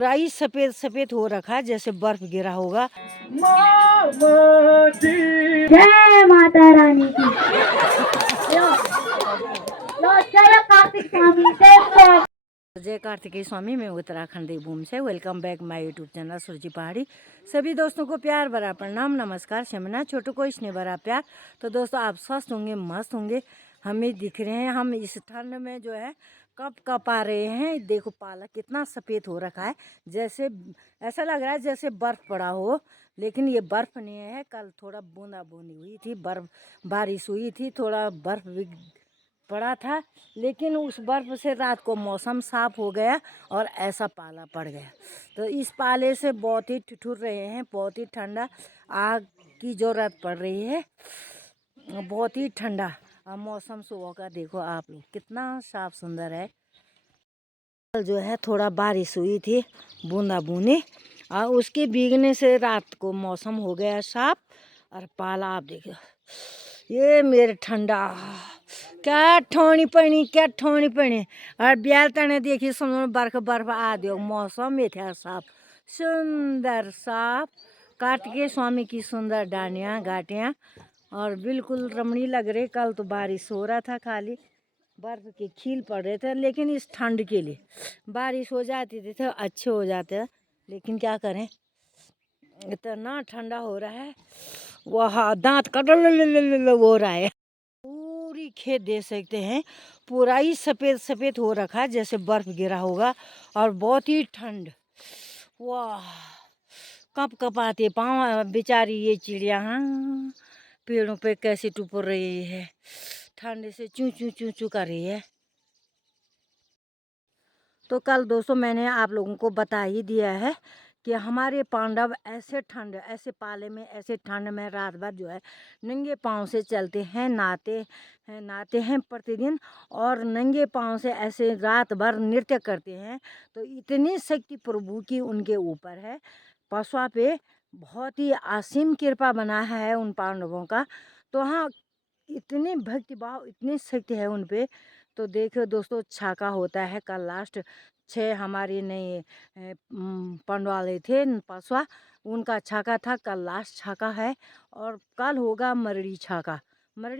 राई सफेद सफेद हो रखा है जैसे बर्फ गिरा होगा। जय माता रानी की। जय कार्तिक स्वामी। जय कार्तिकेय स्वामी। मैं उत्तराखंड देवभूमि से welcome back my YouTube channel Surji Pahadi. सभी दोस्तों को प्यार भरा प्रणाम नमस्कार। शमना छोटों को इसने भरा प्यार। तो दोस्तों आप स्वस्थ होंगे मस्त होंगे। हमें दिख रहे हैं हम इस ठंड में जो है कप आ रहे हैं। देखो पाला कितना सफ़ेद हो रखा है, जैसे ऐसा लग रहा है जैसे बर्फ़ पड़ा हो, लेकिन ये बर्फ़ नहीं है। कल थोड़ा बूंदा बूंदी हुई थी, बारिश हुई थी, थोड़ा बर्फ़ भी पड़ा था, लेकिन उस बर्फ़ से रात को मौसम साफ़ हो गया और ऐसा पाला पड़ गया। तो इस पाले से बहुत ही ठिठुर रहे हैं, बहुत ही ठंडा, आग की ज़रूरत पड़ रही है, बहुत ही ठंडा। और मौसम सुबह का देखो आप लोग कितना साफ सुंदर है। कल जो है थोड़ा बारिश हुई थी, बूंदा बूंदी, और उसके भीगने से रात को मौसम हो गया साफ। और पाला आप देखो, ये मेरे ठंडा क्या ठोनी पड़ी और ब्याल तने देखिए समझ बर्फ आ दो मौसम में था साफ सुंदर साफ। कार्तिकेय स्वामी की सुंदर डांडियाँ घाटियाँ और बिल्कुल रमणीय लग रहे। कल तो बारिश हो रहा था, खाली बर्फ के खील पड़ रहे थे, लेकिन इस ठंड के लिए बारिश हो जाती थी तो अच्छे हो जाते, लेकिन क्या करें इतना ठंडा हो रहा है। वह दांत कट हो रहा है। पूरी खेत दे सकते हैं, पूरा ही सफ़ेद सफ़ेद हो रखा है जैसे बर्फ गिरा होगा, और बहुत ही ठंड। वाह कप आते पाँव बेचारी ये चिड़िया पेड़ों पे कैसे टुपुर रही है, ठंड से चू चू चू चू कर रही है। तो कल दोस्तों मैंने आप लोगों को बता ही दिया है कि हमारे पांडव ऐसे ठंड, ऐसे पाले में, ऐसे ठंड में रात भर जो है नंगे पाँव से चलते हैं, नहाते हैं प्रतिदिन, और नंगे पाँव से ऐसे रात भर नृत्य करते हैं। तो इतनी शक्ति प्रभु की उनके ऊपर है, पशुआ पे बहुत ही असीम कृपा बना है उन पांडवों का। तो हाँ, इतनी भक्ति भाव, इतनी शक्ति है उन पे। तो देखो दोस्तों, छाका होता है कल लास्ट 6 हमारे नए पंडवाले थे पसवा, उनका छाका था, कल लास्ट छाका है। और कल होगा मरड़ी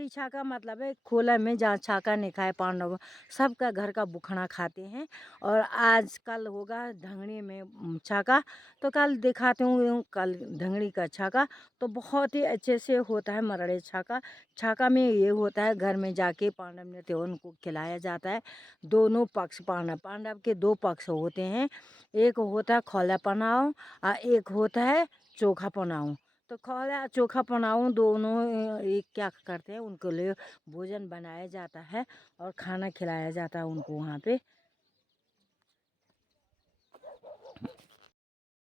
छाका मतलब है खोला में जहाँ छाका नहीं खाए पांडव, सबका घर का बुखना खाते हैं। और आज कल होगा ढंगड़ी में छाका। तो कल दिखाते हूँ कल ढंगड़ी का छाका। तो बहुत ही अच्छे से होता है मरड़े छाका में ये होता है घर में जाके पांडव नृत्य उनको खिलाया जाता है। दोनों पक्ष पांडव के 2 पक्ष होते हैं, एक होता है खौला पनाओ और एक होता है चोखा पनाओ। तो खौला चोखा पनाओ दोनों एक क्या करते हैं, उनके लिए भोजन बनाया जाता है और खाना खिलाया जाता है उनको वहाँ पे।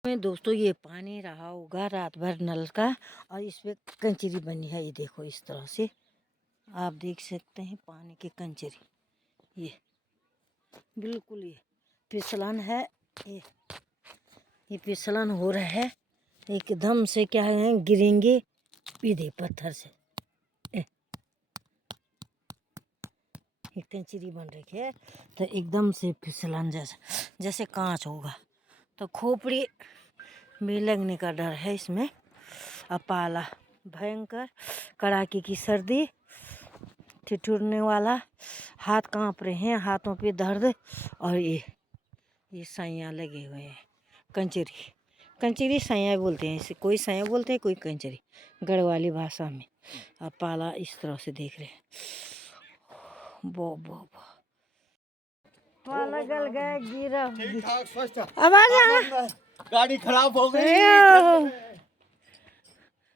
में दोस्तों ये पानी रहा होगा रात भर नल का, और इस पे कंचरी बनी है, ये देखो इस तरह से आप देख सकते हैं पानी की कंचरी। ये बिल्कुल ये फिसलन है, ये फिसलन हो रहा है एकदम से, क्या है गिरेंगे सीधे पत्थर से। ये कंचरी बन रखी है तो एकदम से फिसलन जैसे कांच होगा। तो खोपड़ी भी लगने का डर है इसमें। अपाला भयंकर कड़ाके की सर्दी, ठिठुरने वाला, हाथ कांप रहे हैं, हाथों पे दर्द, और ये सैया लगे हुए हैं। कंचरी सैया बोलते हैं इसे, कोई सैया बोलते हैं कोई कंचरी गढ़वाली भाषा में। अब पाला इस तरह से देख रहे हैं, बो पाला गल गया गिरा। आवाज गाड़ी खराब हो गई,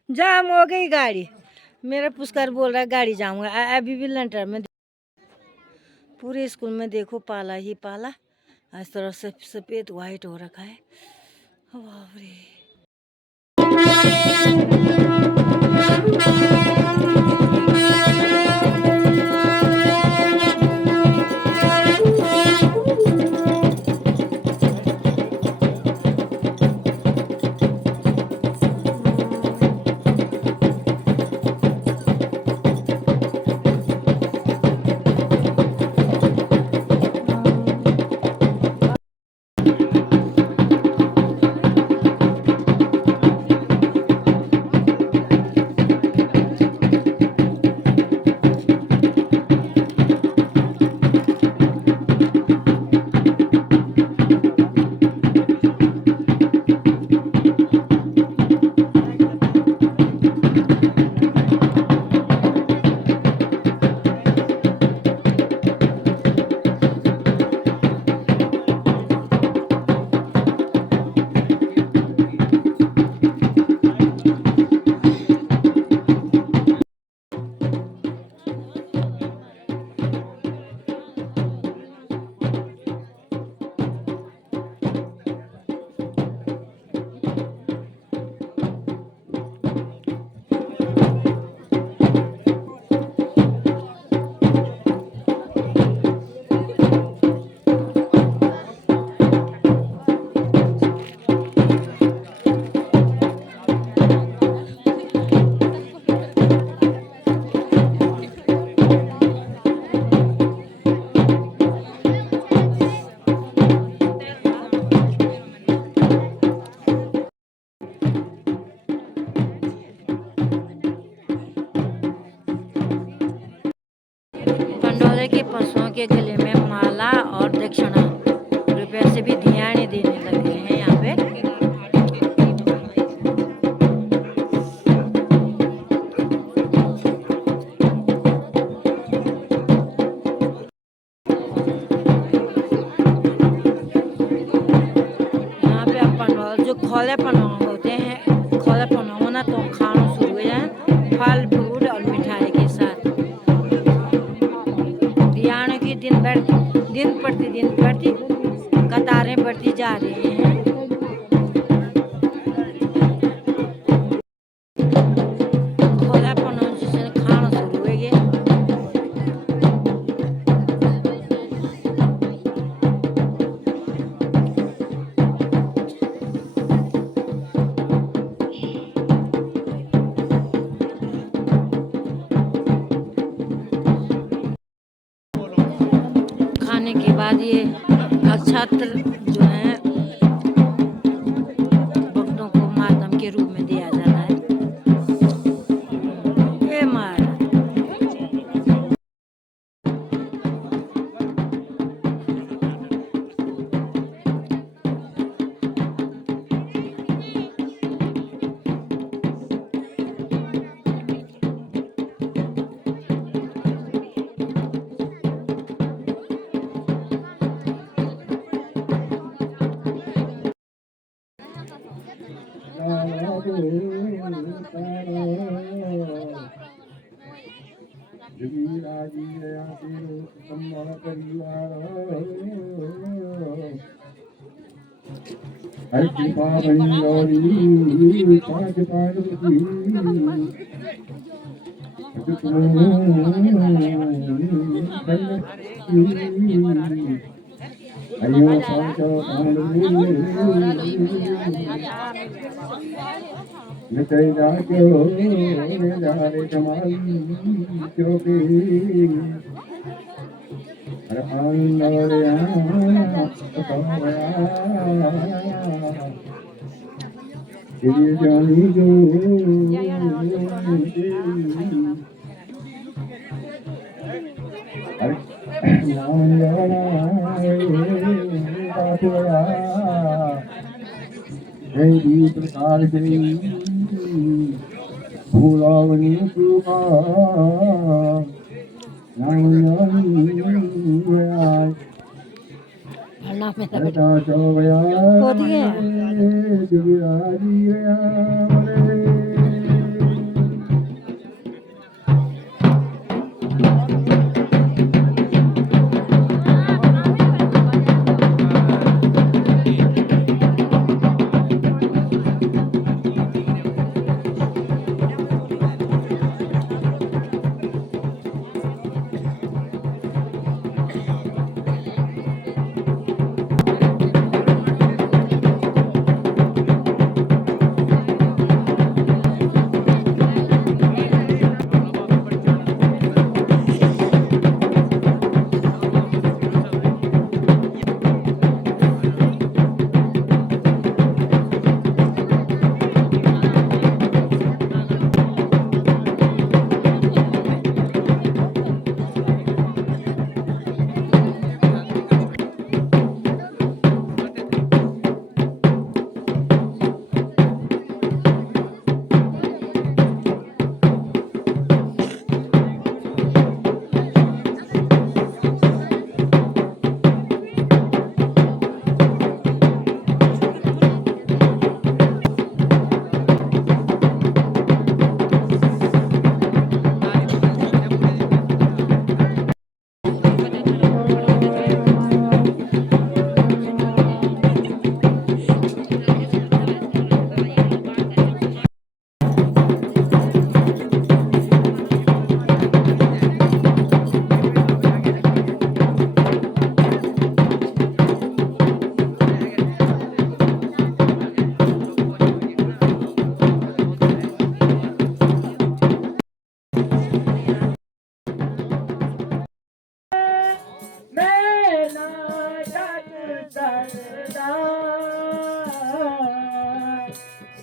जाम हो गई गाड़ी। मेरा पुष्कर बोल रहा है गाड़ी जाम हो गया। अभी भी लंटर में पूरे स्कूल में देखो पाला ही पाला, इस तरह से सफ़ेद वाइट हो रखा है। बाप रे। के गले में माला और दक्षिणा रुपये से भी धियाने देने लगे हैं यहाँ पे। यहाँ पे अपन जो खोले पनौन होते हैं, खोले पनौन ना तो खाना शुरू हो जाए फल फ्रूट और मिठाई के साथ। धियाने की दिन बढ़ती कतारें बढ़ती जा रही हैं। खोला पनौन से खाना शुरू हो गया। खाने के बाद ये अक्षत्र जो है भक्तों को मातम के रूप में दिया जाता है। ये मार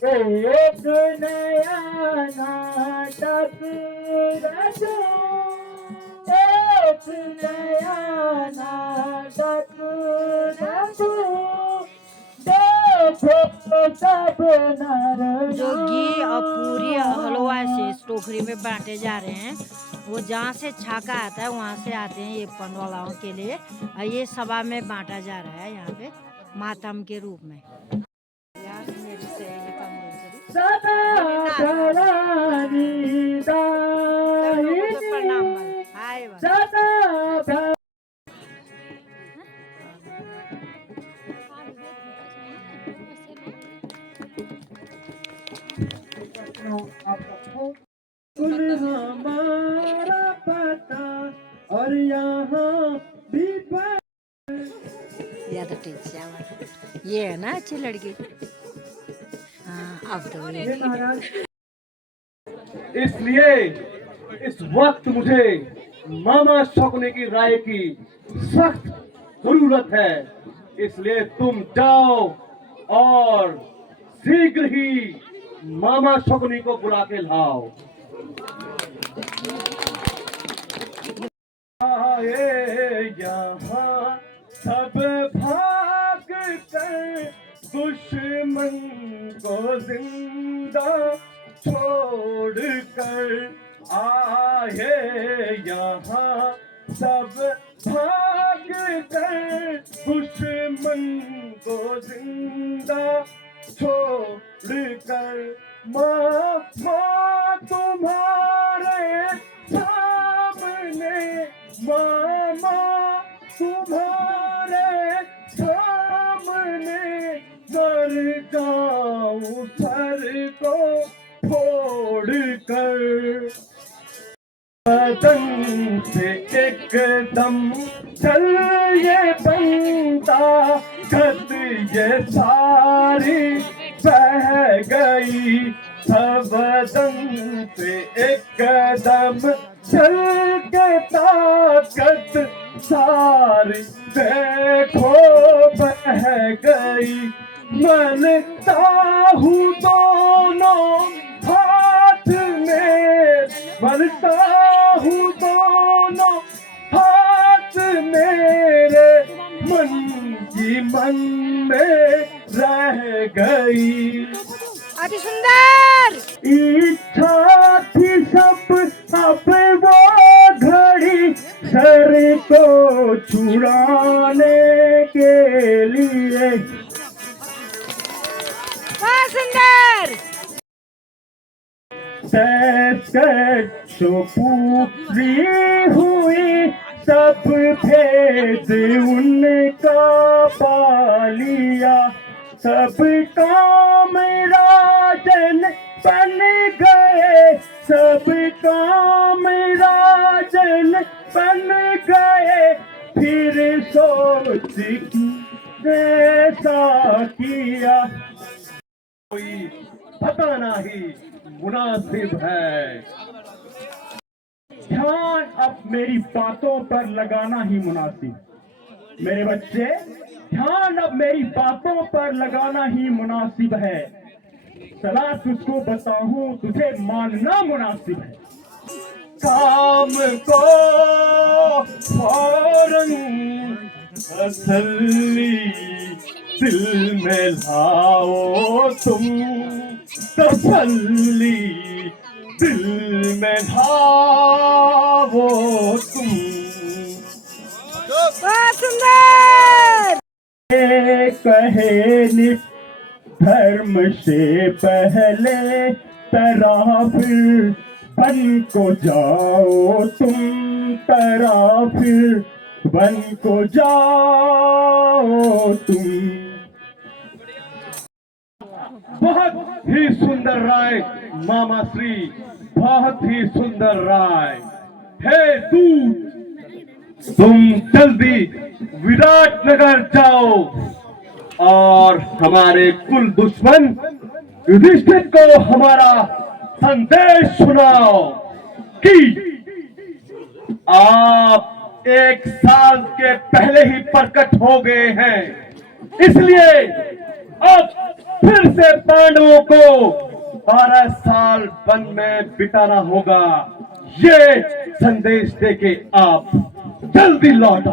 एक नया नाटक रचो, एक जो घी और पूरी और हलवा से इस टोकरी में बांटे जा रहे हैं, वो जहाँ से छाका आता है वहाँ से आते हैं ये पनवालाओं के लिए, और ये सभा में बांटा जा रहा है यहाँ पे मातम के रूप में। यार मेरी से ये प्रणाम हाय हमारा पता और यहाँ भी या तो ये है ना अच्छी लड़की। हाँ अब तो इसलिए इस वक्त मुझे मामा शकुनी की राय की सख्त जरूरत है। इसलिए तुम जाओ और शीघ्र ही मामा शकुनी को बुला के लाओ। आए यहाँ सब भाग कर दुश्मन को जिंदा छोड़ कर आए यहाँ सब भाग कर दुश्मन को जिंदा छोड़ कर माँ तुम्हारे सामने मामा तुम्हारे सामने मर जाऊं सर को फोड़ कर बदन से एकदम चल ये बनता खत ये सारी बह गई बदन से एकदम चल के ताकत सारी देखो बह गई मनता हूँ दोनों हाथ में मनता हूँ दोनों हाथ मेरे मन की मन में रह गई। अति सुंदर इच्छा थी सब अब वो घड़ी सर को छुड़ाने के लिए सुंदर तो पूरी हुई सब भेद उनका पा लिया सब काम राजन बन गए सब काम राजन बन गए फिर सोच ऐसा किया कोई पता नहीं मुनासिब है। ध्यान अब मेरी बातों पर लगाना ही मुनासिब मेरे बच्चे ध्यान अब मेरी बातों पर लगाना ही मुनासिब है। सलाह तुझको बताऊं तुझे मानना मुनासिब है। काम को फौरन तसल्ली दिल में लाओ तुम तसल्ली दिल में लाओ तुम। सुंदर कहे नित धर्म से पहले तरह फिर बन को जाओ तुम तरह फिर बन को जाओ तुम। बहुत ही सुंदर राय मामा श्री बहुत ही सुंदर राय है। तुम जल्दी विराटनगर जाओ और हमारे कुल दुश्मन युधिष्ठिर को हमारा संदेश सुनाओ कि आप 1 साल के पहले ही प्रकट हो गए हैं, इसलिए अब फिर से पांडवों को 12 साल वन में बिताना होगा। ये संदेश देके आप जल्दी लौटा।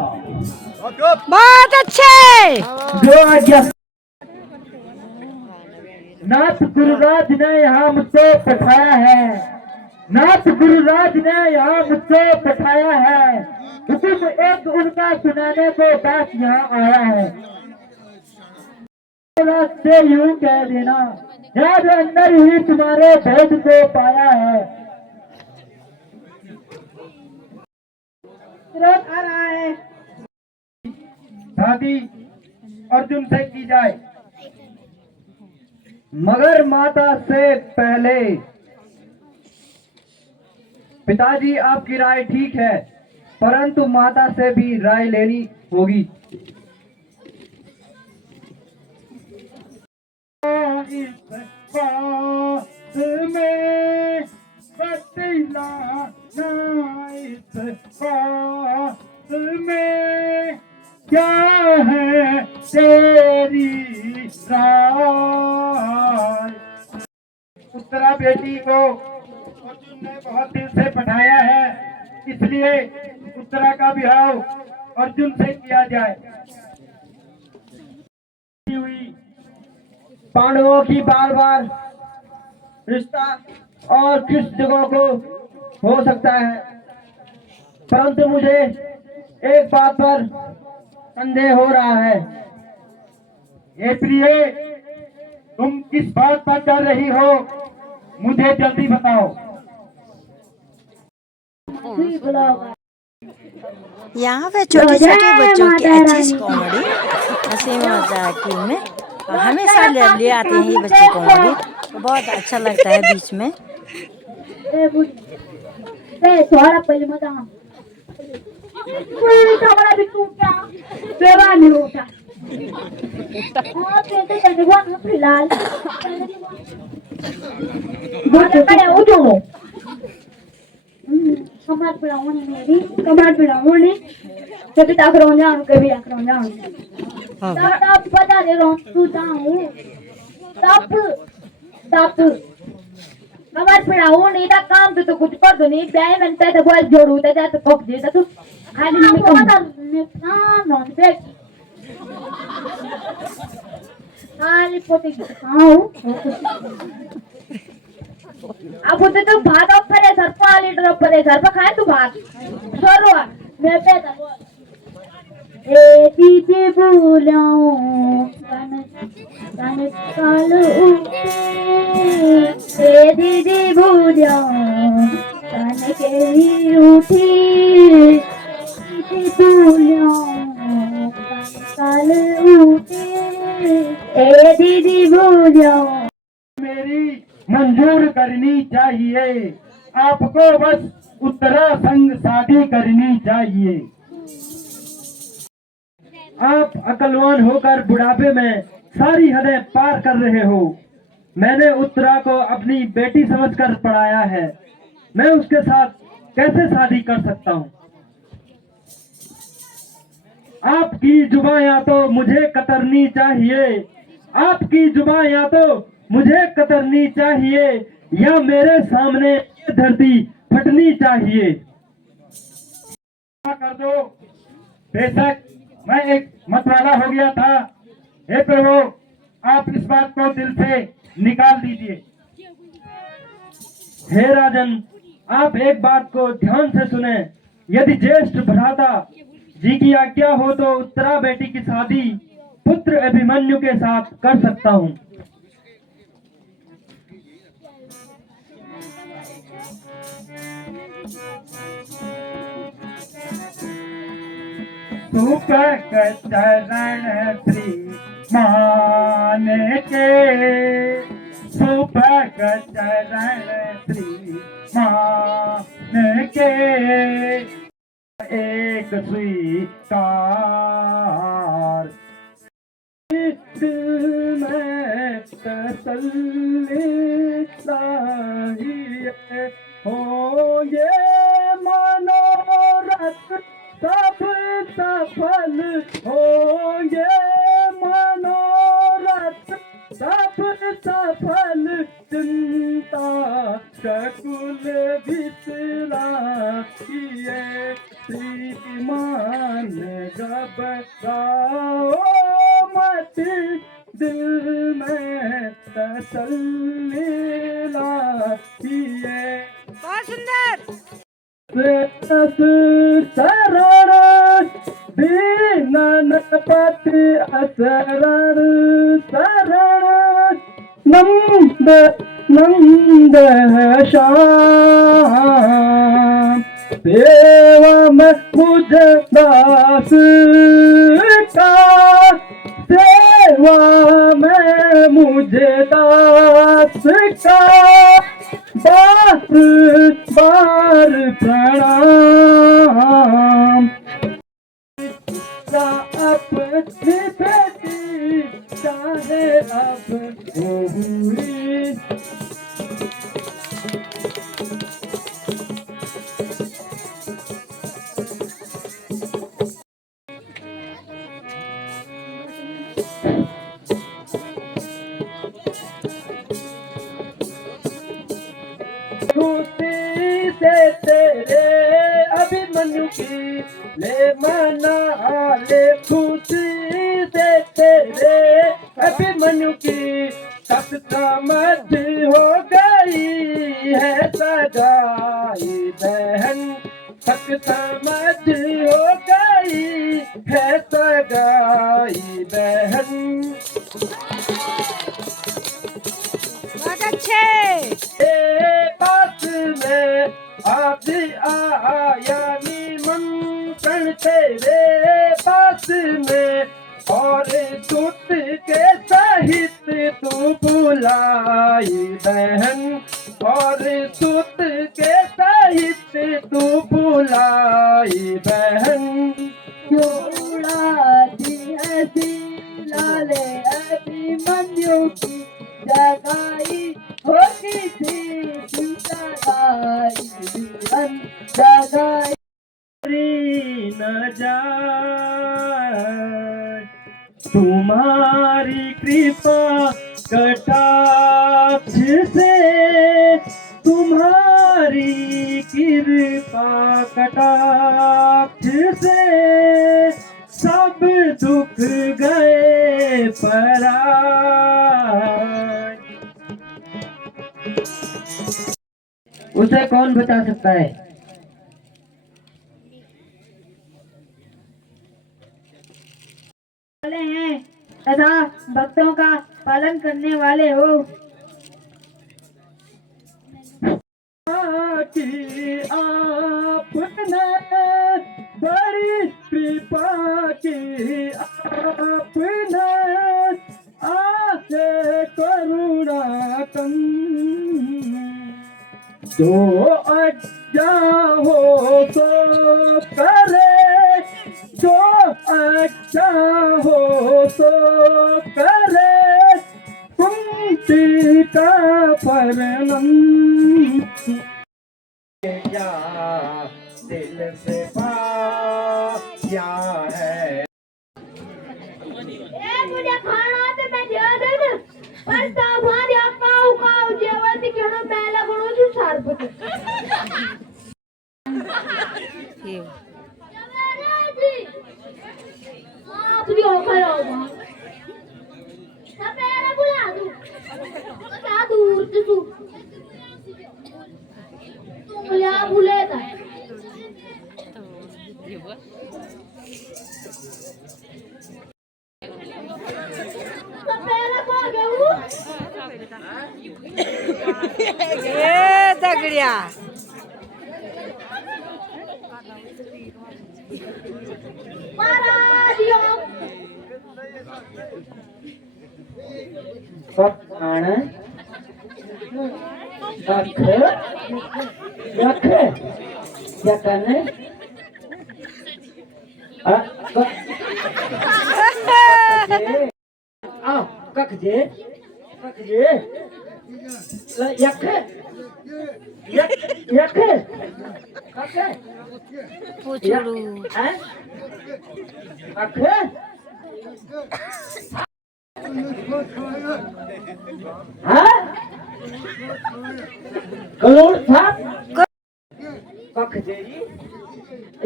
बहुत अच्छे। जो आज्ञा। नाथ गुरुराज ने यहाँ मुझको बैठाया है, नाथ गुरुराज ने यहाँ मुझको बैठाया है, हुक्म एक उनका सुनाने को बैठ यहाँ आया है। से यूं कह देना, याद अंदर ही तुम्हारे भेद को पाया है। विरोध आ रहा है। शादी अर्जुन से की जाए, मगर माता से पहले। पिताजी आपकी राय ठीक है, परंतु माता से भी राय लेनी होगी। इस बात में बतलाना, इस बात में क्या है तेरी राय। उत्तरा बेटी को अर्जुन ने बहुत दिल से पढ़ाया है, इसलिए उत्तरा का विवाह अर्जुन से किया जाए। पांडवों की बार बार रिश्ता और किस जगह को हो सकता है, परंतु मुझे एक बात पर संदेह हो रहा है। इसलिए तुम किस बात पर कर रही हो, मुझे जल्दी बताओ। यहाँ पे छोटे छोटे बच्चों की अच्छी कॉमेडी, हंसी मजाक में हमेशा ले आते हैं ये बच्चे कॉमेडी, तो बहुत अच्छा लगता है बीच में। थोड़ा पहले मजा हमारा भी तू क्या बेवा नहीं होता। फिलहाल कमर पिड़ाऊनी मेरी कमर पिड़ाऊनी कभी आकर जाऊँ कभी आकर जाऊँ तब बता दे रहा हूँ तू जाऊँ तब तब कमर पिड़ाऊँ नहीं था काम तो कुछ कर दो नहीं ब्याह बनता तो बहुत जोड़ू था जाते पक देता तू खाली नहीं कम नॉन देख खाली पोती खाऊं अब उधर तो भात ऊपर है सर 5 लीटर ऊपर है सर पर खाए तू भात छोड़ो मैं पैदा ए दीदी बोलाऊं कन कन कालू ए दीदी बोलाऊं कन के उठी दीदी बोलाऊं कन कालू उठी ए दीदी बोलाऊं मेरी मंजूर करनी चाहिए, आपको बस उत्तरा संग शादी करनी चाहिए। आप अकलवान होकर बुढ़ापे में सारी हदें पार कर रहे हो। मैंने उत्तरा को अपनी बेटी समझकर पढ़ाया है, मैं उसके साथ कैसे शादी कर सकता हूँ। आपकी जुबान या तो मुझे कतरनी चाहिए, आपकी जुबान या तो मुझे कतरनी चाहिए या मेरे सामने ये धरती फटनी चाहिए। कर दो, बेशक मैं एक मतवाला हो गया था, हे प्रभु आप इस बात को दिल से निकाल दीजिए। हे राजन, आप एक बात को ध्यान से सुने, यदि ज्येष्ठ भ्राता जी की आज्ञा हो तो उत्तरा बेटी की शादी पुत्र अभिमन्यु के साथ कर सकता हूँ। सुपक चरण श्री मान के, सुपक चरण श्री मान के, एक स्वीकार दिल में तसल्ली चाहिए हो, ये मनोरथ सब सफल हो, ये मनोरथ सब सफल, चिंता ककुल विसरा किए श्री घबराओ मत, दिल में तसल्ली लाइए। बहुत सुंदर। शरण दीनन पति असरण शरण, नंद नंद श्याम, सेवा में मुझ दास का, सेवा में मुझे दास का बार बार प्रणाम। अपनी बेटी चाहे अब वो हुई, खुशी से तेरे अभिमन्यु की ले मना ले, खुशी से तेरे अभिमन्यु की सब समझ हो गई है सगाई बहन, सब समझ हो गई है सगाई बहन। बहुत अच्छे। पास में आज आया निमंत्रण तेरे पास में, और सुत के सहित तू बुलाई बहन, और सुत के सहित तू बुलाई बहन। जोड़ा दी ऐसी लाले अभिमन्यु की जगाई होगी थी जगाई न जाए तुम्हारी कृपा कटाक्ष से, तुम्हारी कृपा कटाक्ष से सब दुख गए पराए। उसे कौन बचा सकता है? वाले हैं तथा भक्तों का पालन करने वाले हो। कि आपने बड़ी कृपा की, आपने आके करुणा कम, जो अच्छा हो तो करे, जो अच्छा हो तो करे, कुंती का परनम। क्या दिल से पाया है, मुझे खाना तो मैं दे दे, पर सामान या काऊ काऊ जेवण ती घेणं प्यायला म्हणून तू सारपत तुझी ओळखायला होता सपेरा बुला तू क्या दूर तू मुला बुलेत आहे सपेरा को घेऊ ए दगड्या महाराज यो पकाण रख रख क्या करने कख जे यख यख यख पूछड़ू अख करोड़ साहब कख जे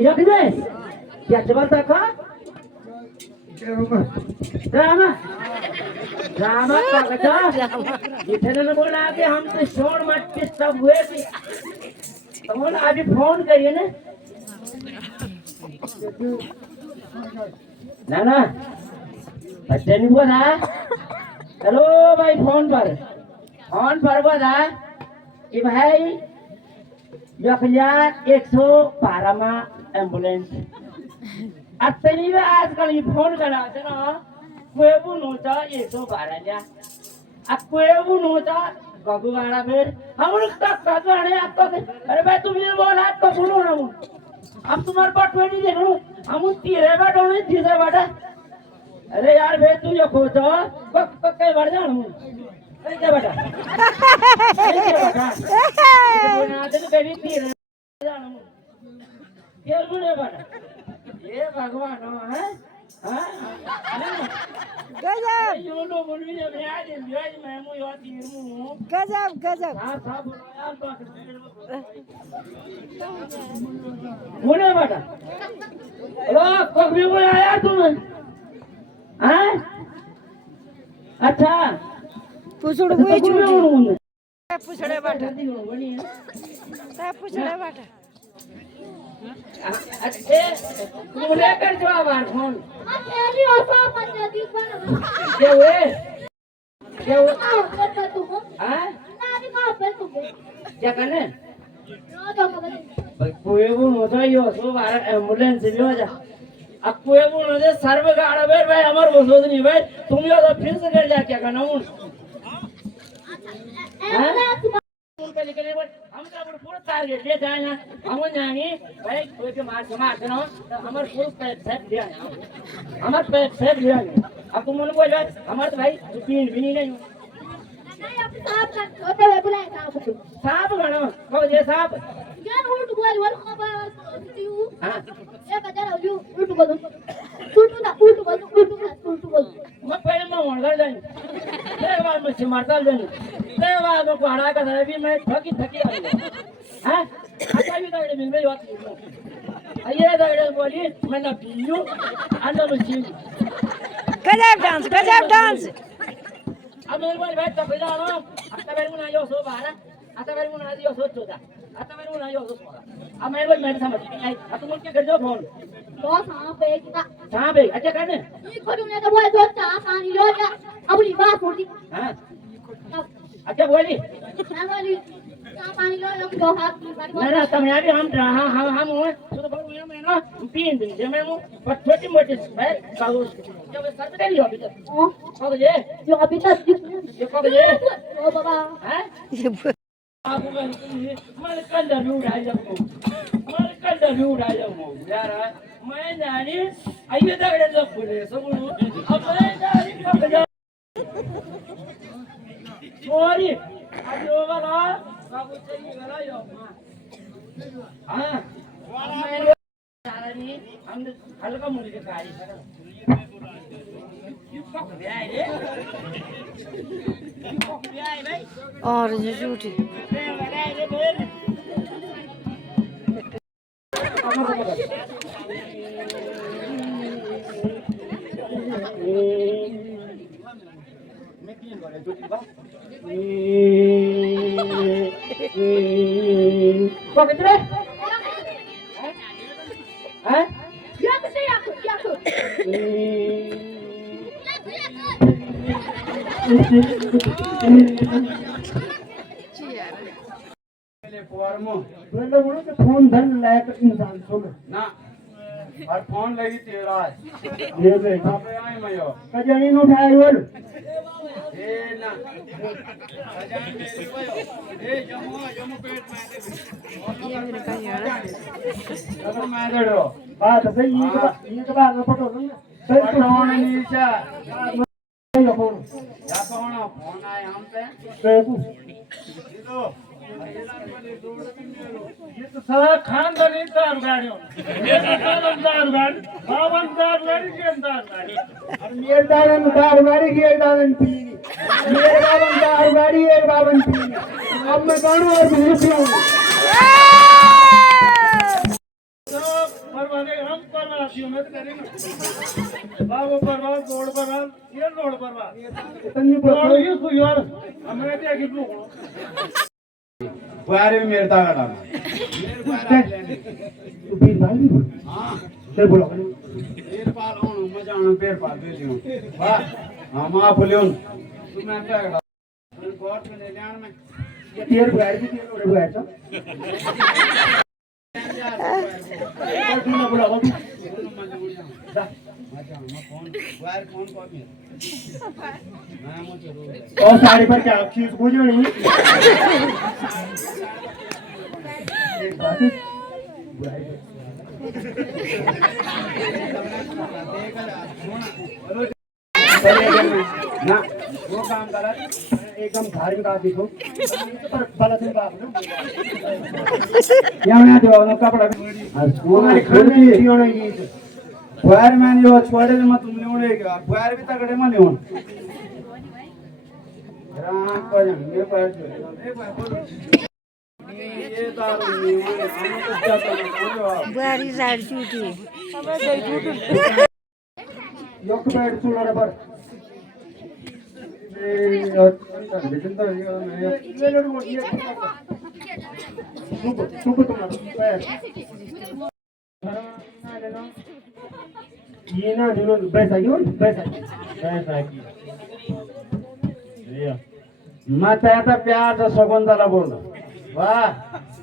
यख जे क्या चबलता का ड्रामा ड्रामा का कथा इतने ने बोला कि हम तो छोड़ मत सब हुए थी तो बोला अभी फोन करिए ना बच्चे नहीं बोला हेलो भाई फोन पर बोला कि भाई 112 में एम्बुलेंस अतनी में आजकल ये फोन करा ना कोई भी नोचा 112 जा अब कोई भी नोचा गगु गाड़ा फिर हम लोग तक गाने आपको अरे भाई तुम ये बोला तो बोलो ना अब तुम्हारे पास 20 देख लो हम तीसरे बार डोने तीसरे बार अरे यार भाई तू ये खोजो कई बार जाऊं क्या बेटा कभी तीसरे जाऊं ये बोले बेटा ये भगवान है गजब ये लोग बोलने जब याद है मैं मुझे याद नहीं हूँ गजब गजब हाँ साहब बोले बेटा हेलो कभी कोई आया तुम्हें हाँ अच्छा पुछड़ हुई छूटी बोले पुछड़े बाटा पुछड़े बाटा बोले कर जवाब फोन अकेली ओसा पंजाबी पर क्या हुए आओ करता तुम हाँ नानी का पे तुम क्या करने रो तो मगर कोई वो नोचा यो सो बार एम्बुलेंस भी हो जा अब कोई वो नोचे सर्व गाड़ा भाई हमार वो सोच नहीं भाई तुम यो तो फिर से कर जा क्या करना हूँ पे निकलने पर हम तो पूरा टारगेट ले जाए ना हम जाएंगे भाई कोई के मार देना तो हमारे फुल पैक सेट दिया हमारे पैक सेट दिया अब तुम बोलो बोल हमारे तो भाई तीन भी नहीं नहीं आप साहब का होते हुए बुलाए साहब गणो कहो ये साहब यार उल्ट बोल वो खबर यू हां ये बजा रहा यू उल्ट बोल मैं पहले मैं वहां कर जाऊं तेरे बाद मैं सिमरता जाऊं तेरे बाद मैं पहाड़ा का तरह भी मैं थकी आ गया हैं अच्छा भी दगड़े मिल में बात ये दगड़े बोली मैं ना पीऊं अंदर में छी गजब डांस अब मेरे को भाई तब जानो आता मेरे को ना यो सो बारा आता मेरे को ना यो सो चोदा आता मेरे को ना यो सो अब मेरे को मैं समझ नहीं आई अब तुम क्या कर दो फोन बॉस हां पे कहां पे अच्छा करने ये खोलूंगा तो बोल दो चा पानी लो जा अब ये बात होती हां अच्छा बोली क्या बोली चा पानी लो दो हाथ में ना तुम यार हम तो बहुत मैं ना पीन दिन जे मैं पर छोटी मोटी भाई कागज जब सर पे नहीं अभी तक हो गए जो अभी तक ये हो गए ओ बाबा हैं आप मैं कंधा भी उड़ा जाऊं यार मैं जानी आइए दगड़े जब बोले सब अब मैं जानी कब जा सॉरी अब यो वाला सब चाहिए गला यो हां मैं जानी हम हल्का मुड़ी के गाड़ी सर ये पक गया है भाई और ये झूठी Pokoknya, hah? या कुछ फोन धन लायक इंसान सुन ना और फोन लगी तेरा ये देख अबे आई मयो कजनी नु उठाई बोल ए ना सजान मेरी मयो ए जमो पेट में जमो मैं दड़ो बात सही ये के बाद में फोटो सही फोन नीचा ये फोन या फोन आए हम पे देखो ये तो सारा खानदानी दारू गाड़ियों ये दारू गाड़ी बावन दारू गाड़ी के दारू गाड़ी और मेरे दारू गाड़ी की दारू पीनी मेरे बावन दारू गाड़ी है बावन पीनी अब मैं कौन और दूसरी हूं तो परवाने हम पर बाकी उम्मीद करें ना बाबू बर्बाद रोड बर्बाद ये रोड बर्बाद इतनी रोड ये कोई और हमें भी आगे लोग बारे में मेरे तागा डाल मेरे बारे तू भी भाई हां ते बोलो पेर पाल हूं मजा आना पेर पाल दे दियो वाह हां मां बोलियोन तू मैं तागा डाल कोर्ट में ले जान में ये तेर बैठ भी तेर ओरे बैठ तो तू ना बोला तू वायर कौन कौन है मैं मुझे और साड़ी पर क्या चीज बुझणी एक बात ना वो काम करा एकदम धार्मिक आदमी को पर बात नहीं बात यहाँ दो ना कपड़ा हमारे घर में ये होना ये वायर मैन यो छोड़े मत तुमने उड़ेगा वायर भी तगड़े मत हो राम को ये पर ये दारू नहीं उड़े हम तो जाता नहीं बुआरी साइड छूटी yok बैठ तू लड़ा पर ये ना जो पैसा की मैं चाहता प्यार से शकुंतला बोल वाह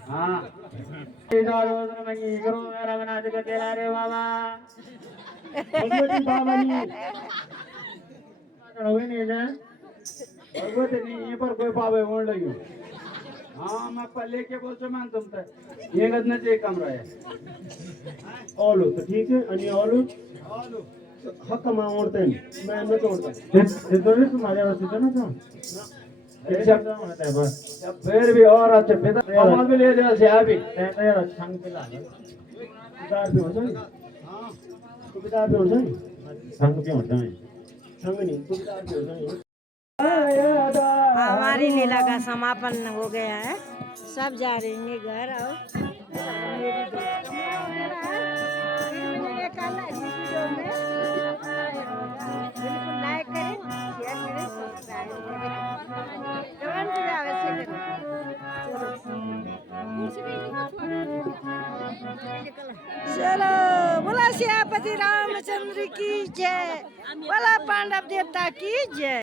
हाँ भगवती बाबा ने होवे नहीं ना भगवती नहीं ये पर कोई पावे बोल लगी हाँ मैं पहले के बोल से मैं तुम तक ये गदने से कमरा है ओलो तो ठीक है अनि ओलो हक मारते हैं मैं नहीं तोड़ता ये तो नहीं तुम्हारे वास्ते था ना तो एक शब्द होता है बस फिर भी और अच्छे पिता कमाल भी ले जा से अभी कहता यार छंग पे ला किताब पे हो जाए हाँ तो किताब पे हो जाए छंग पे हो जाए छंग नहीं तो किताब पे हो जाए हमारी लीला का समापन हो गया है सब जा रहे हैं घर और मेरी दोस्त बिल्कुल लाइक करें शेयर करें सब्सक्राइब करें कमेंट भी अवश्य करें चलो बोला सियापति रामचंद्र की जय बोला पांडव देवता की जय।